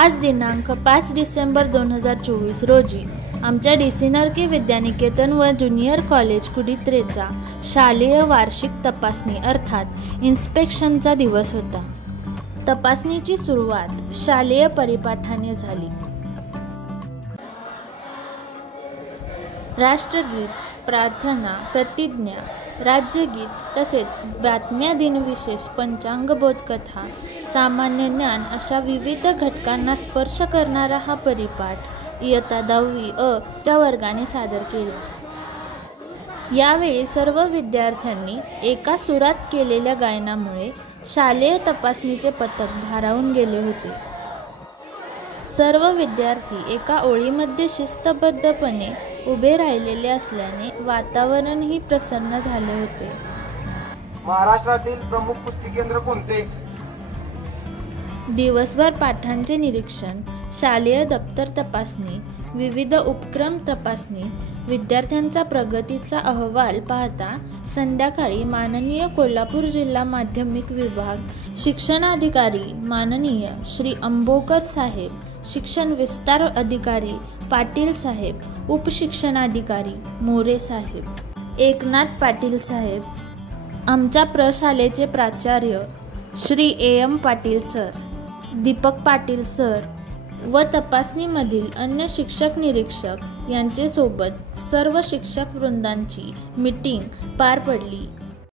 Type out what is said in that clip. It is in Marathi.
आज दिनांक 5 डिसेंबर 2024 रोजी आमच्या DC नरके विद्यानिकेतन व ज्युनियर कॉलेज कुडित्रेचा शालेय वार्षिक तपासणी अर्थात इन्स्पेक्शनचा दिवस होता। तपासणीची सुरुवात शालेय परिपाठाने झाली। राष्ट्रगीत, प्रार्थना, प्रतिज्ञा, राज्यगीत तसेच बातम्या, दिनविशेष, पंचांग, बोधकथा, सामान्य ज्ञान अशा विविध घटकांना स्पर्श करणारा हा परिपाठ इयत्ता 10वी अ च्या वर्गाने सादर केला। यावेळी सर्व विद्यार्थ्यांनी एका सुरात केलेल्या गायनामुळे शालेय तपासणीचे पथक भारावून गेले होते। सर्व विद्यार्थी एका ओळीमध्ये शिस्तबद्धपणे उभे राहिलेले असल्याने वातावरणही प्रसन्न झाले होते। महाराष्ट्रातील प्रमुख कुस्ती केंद्र कोणते? दिवसभर पाठांचे निरीक्षण, शालेय दप्तर तपासणी, विविध उपक्रम तपासणी, विद्यार्थ्यांचा प्रगतीचा अहवाल पाहता संध्याकाळी माननीय कोल्हापूर जिल्हा माध्यमिक विभाग शिक्षणाधिकारी माननीय श्री अंबोकर साहेब, शिक्षण विस्तार अधिकारी पाटील साहेब, उपशिक्षणाधिकारी मोरे साहेब, एकनाथ पाटील साहेब, आमच्या प्रशालेचे प्राचार्य Shri AM Patil sir, Deepak Patil sir व तपासणीमधील अन्य शिक्षक निरीक्षक यांचे सोबत सर्व शिक्षक वृंदांची मीटिंग पार पडली।